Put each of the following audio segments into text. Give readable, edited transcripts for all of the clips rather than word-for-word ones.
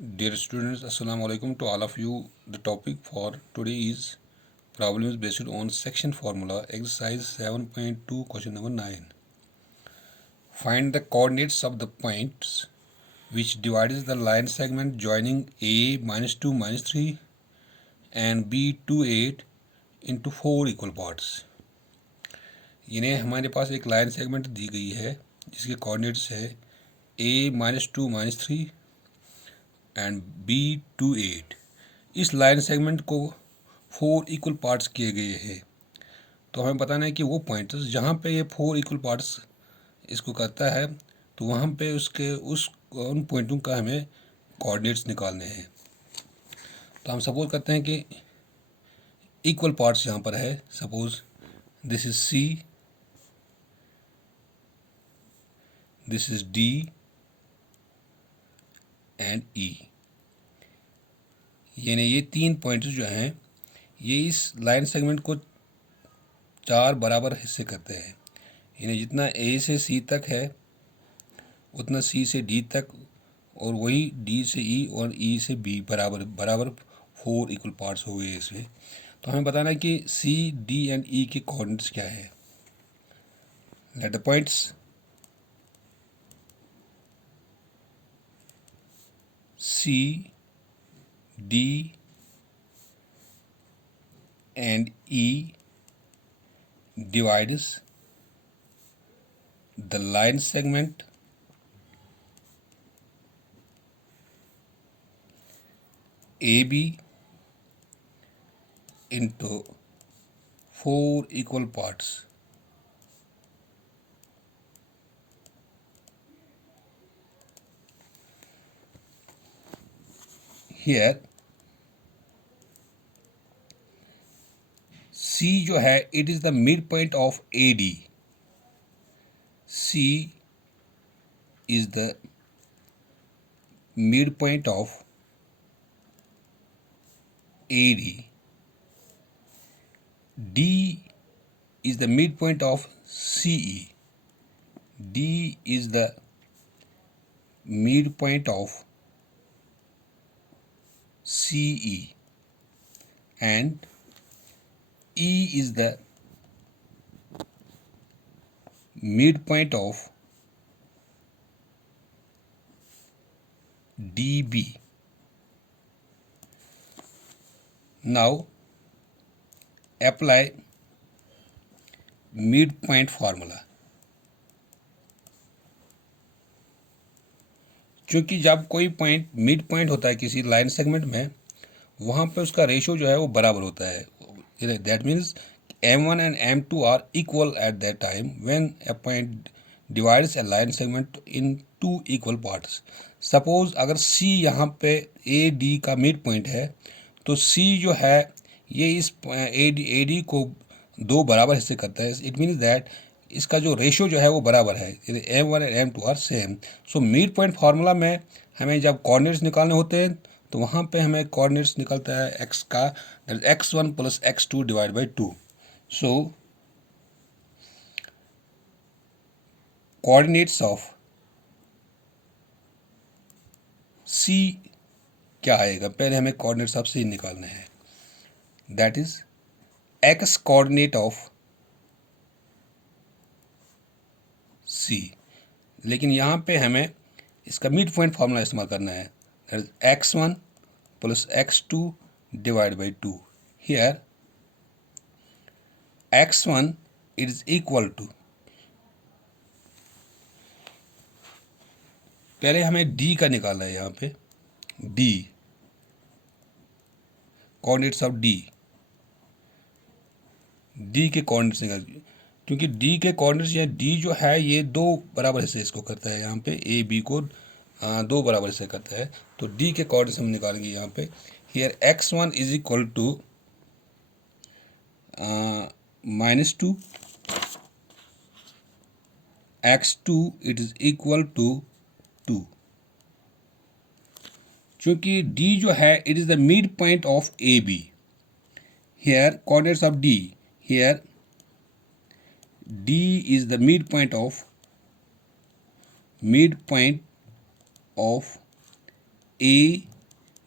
Dear students, Assalamu alaikum to all of you. The topic for today is problems based on section formula, exercise 7.2, question number 9. Find the coordinates of the points which divides the line segment joining A -2 -3 and B 2 8 into 4 equal parts. यानी हमारे पास एक line segment दी गई है जिसके coordinates है A -2 -3 and B 2 8। इस line segment को 4 equal parts किए गए हैं। तो हमें बताना है कि वो पॉइंट्स जहाँ पे ये 4 इक्वल पार्ट्स इसको करता है तो वहाँ पे उसके उन पॉइंटों का हमें कोऑर्डिनेट्स निकालने हैं। तो हम सपोज करते हैं कि इक्वल पार्ट्स यहाँ पर है। Suppose this is C, this is D and E. यानी ये 3 पॉइंट्स जो हैं ये इस लाइन सेगमेंट को 4 बराबर हिस्से करते हैं। यानी जितना ए से सी तक है उतना सी से डी तक, और वही डी से ई और ई से बी बराबर बराबर 4 इक्वल पार्ट्स हो गए इसमें। तो हमें बताना है कि सी डी एंड ई के कोऑर्डिनेट्स क्या है। Let the points C D and E divides the line segment AB into 4 equal parts. Here C जो है it is the midpoint of AD. C is the midpoint of AD. D is the midpoint of CE. D is the midpoint of CE, and E is the midpoint of DB. Now apply midpoint formula. क्योंकि जब कोई point mid point होता है किसी line segment में, वहाँ पे उसका रेशियो जो है वो बराबर होता है। That means M1 and M2 are equal at that time when a point divides a line segment in 2 equal parts. Suppose अगर C यहाँ पे AD का मिड पॉइंट है तो C जो है ये इस AD को 2 बराबर हिस्से करता है। इट मीन्स दैट इसका जो रेशियो जो है वो बराबर है। M1 and M2 are same. So mid point formula में हमें जब कोऑर्डिनेट्स निकालने होते हैं तो वहाँ पे हमें कोऑर्डिनेट्स निकलता है x का, that is x1 plus x2 divide by 2। So coordinates of C क्या आएगा, पहले हमें कोऑर्डिनेट्स ऑफ C निकालने हैं। That is x coordinate of C, लेकिन यहाँ पे हमें इसका मिड पॉइंट फार्मूला इस्तेमाल करना है। That is x1 plus x2 divide by 2। Here x1 is equal to, पहले हमें d का निकालना है। यहाँ पे d कोऑर्डिनेट्स ऑफ d के कोऑर्डिनेट्स निकाल, क्योंकि d के कोऑर्डिनेट्स या d जो है ये 2 बराबर हिस्से इसको करता है। यहाँ पे a b को 2 बराबर हिस्से करता है, तो d के कोऑर्डिनेट्स हम निकालेंगे यहाँ पे। Here x1 is equal to -2, x2 it is equal to 2। चूंकि d जो है it is the mid point of A B. Here coordinates of d, here d is the midpoint of A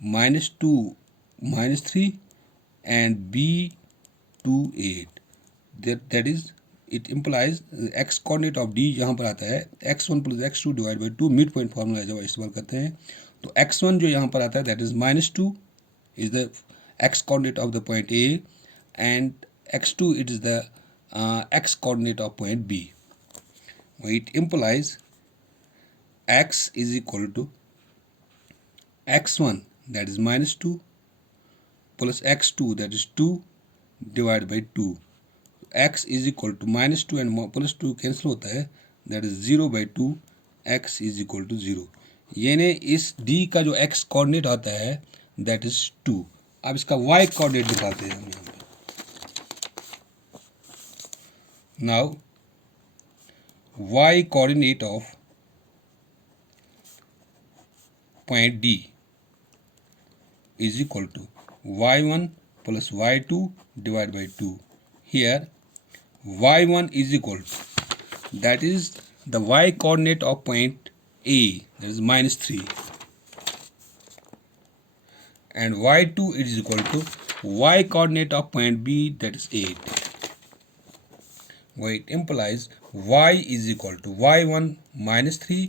-2 -3 and b 2 8. That is, it implies x coordinate of d यहाँ पर आता है x1 plus x2 divide by 2. Mid point formula जब इस्तेमाल करते हैं तो x1 जो यहाँ पर आता है that is -2 is the x coordinate of the point A, and x2 it is the x coordinate of point B. It implies x is equal to x1 that is -2 plus x2 that is 2 divided by 2. x is equal to -2 and plus 2 cancel होता है, that is 0/2. x is equal to 0. यानी इस d का जो x coordinate आता है that is 2. अब इसका y coordinate दिखाते हैं हम यहाँ पे. Now y coordinate of point D is equal to y1 plus y2 divided by 2. Here y1 is equal to, that is the y coordinate of point A, that is -3, and y2 is equal to y coordinate of point B, that is 8. It implies y is equal to y1 -3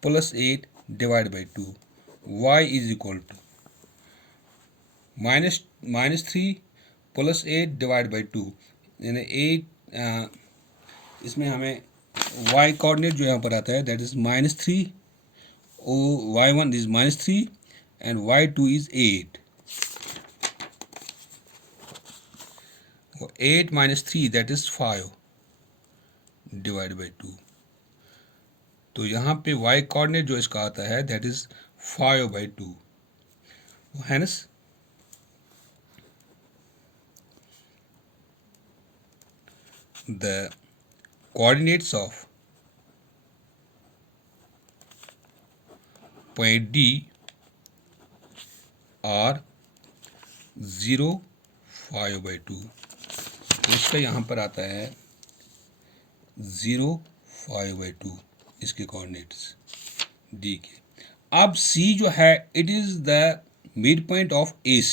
plus 8 divided by 2. y is equal to -3 plus 8 divided by 2. यानी 8, इसमें हमें y coordinate जो यहाँ पर आता है that is -3, y1 is -3 and y2 is 8. 8 minus 3 that is 5 divided by 2. तो यहाँ पे y coordinate जो इसका आता है that is 5/2. Hence the coordinates of point D are 0, 5/2. तो इसका यहाँ पर आता है 0, 5/2 इसके कोऑर्डिनेट्स डी के. अब C जो है it is the mid point of AC.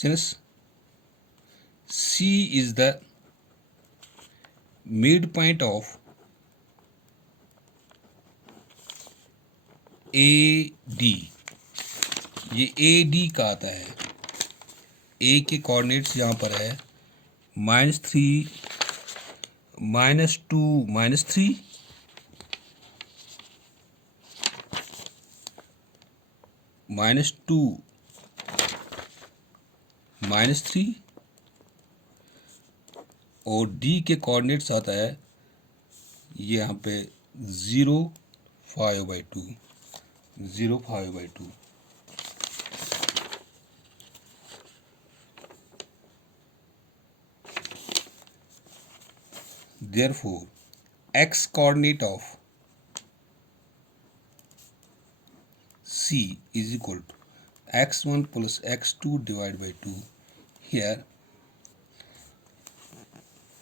Since C is the midpoint of AD, ये AD का आता है. A के कोऑर्डिनेट्स यहाँ पर है -3, -2, -3, -2, -3, और D के कोऑर्डिनेट्स आता है ये यहाँ पे 0, 5/2. 0, 5/2. Therefore, x coordinate of C is equal to x1 plus x2 divided by 2. Here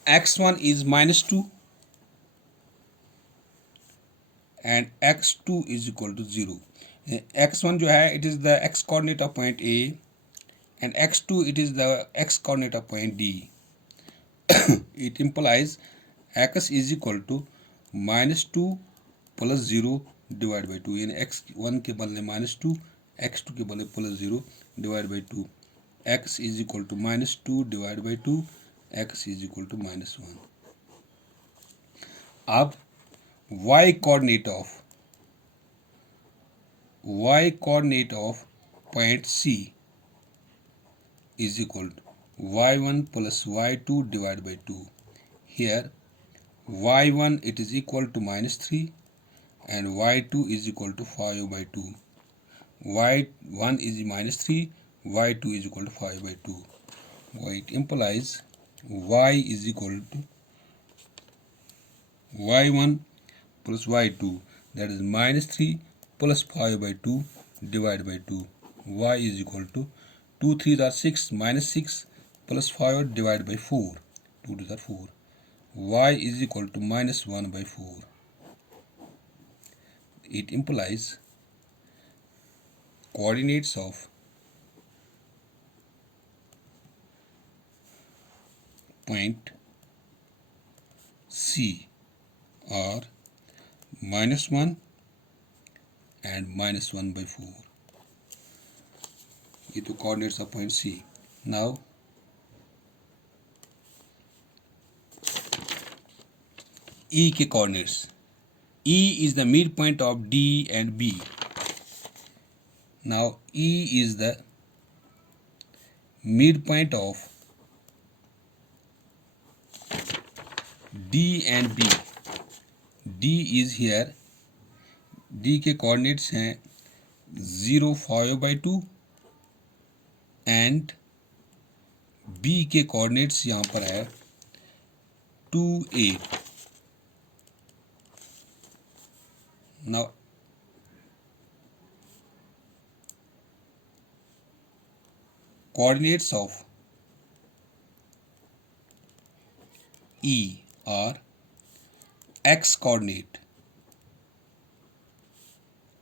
x1 is -2 and x2 is equal to 0. x1 जो है it is the x coordinate of point A and x2 it is the x coordinate of point D. It implies x is equal to -2 plus 0 divided by 2. यानी x1 के बदले -2, x2 के बदले +0 divided by 2. x is equal to -2 divided by 2. x is equal to -1. अब y coordinate of point C is equal to y1 plus y2 divided by 2. Here y1 it is equal to -3 and y2 is equal to 5/2. y1 is -3, y2 is equal to 5/2. It implies y is equal to y1 plus y2, that is -3 plus 5/2 divided by 2. y is equal to 2 3s are 6, -6 plus 5 divided by 4. 2 2s are 4. y is equal to -1/4. it implies coordinates of point C are -1 and -1/4. ये तो coordinates of point C. Now E के coordinates. E is the midpoint of D and B. Now E is the midpoint of D and B. D is here. D के coordinates हैं 0, 5/2 and B के coordinates यहाँ पर है 2, 8. Now coordinates of E are x coordinate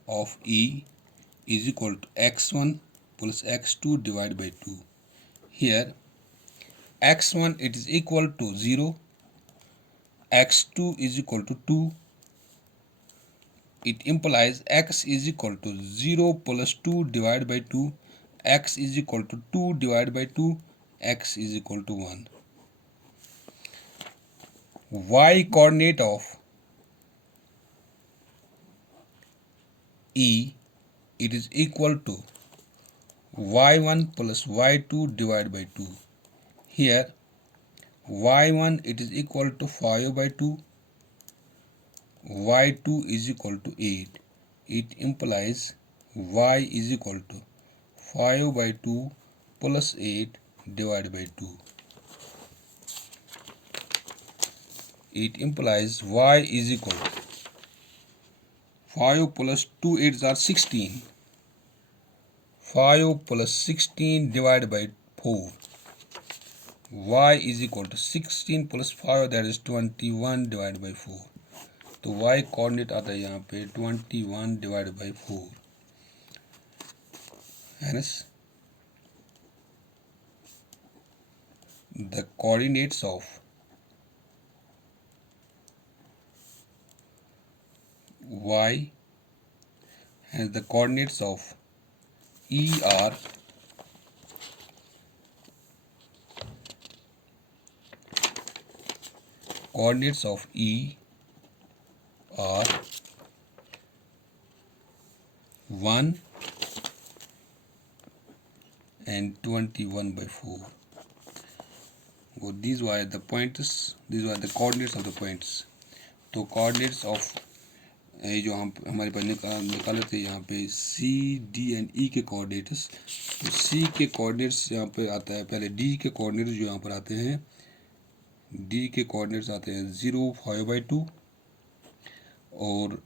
of E is equal to x1 plus x2 divided by 2. Here x1 it is equal to 0, x2 is equal to 2. It implies x is equal to 0 plus 2 divided by 2, x is equal to 2 divided by 2, x is equal to 1. Y coordinate of E, it is equal to y1 plus y2 divided by 2. Here y1 it is equal to 5/2, y2 is equal to 8. It implies y is equal to 5/2 plus 8 divided by 2. It implies y is equal to 5 plus 2 8s are 16. 5 plus 16 divided by 4. Y is equal to 16 plus 5, that is 21 divided by 4. तो y coordinate आता है यहाँ पे 21 divided by 4. Hence the coordinates of y and the coordinates of E are coordinates of E are 1 and 21/4. So these were the points, these were the coordinates of the points. तो coordinates of ये जो हम हमारे पास निकाले थे यहाँ पे C, D and E के coordinates. तो C के coordinates यहाँ पे आता है, पहले D के coordinates जो यहाँ पर आते हैं, D के coordinates आते हैं 0, 5/2 और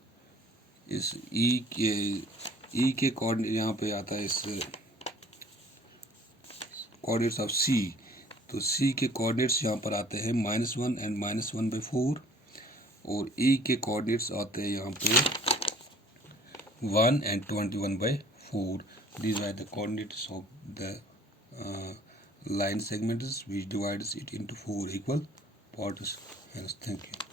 इस E के coordinate यहाँ पे आता है इस coordinates of C. तो C के coordinates यहाँ पर आते हैं -1 and -1/4 और E के coordinates आते हैं यहाँ पे 1 and 21/4. These are the coordinates of the line segments which divides it into 4 equal parts. Hence, thank you.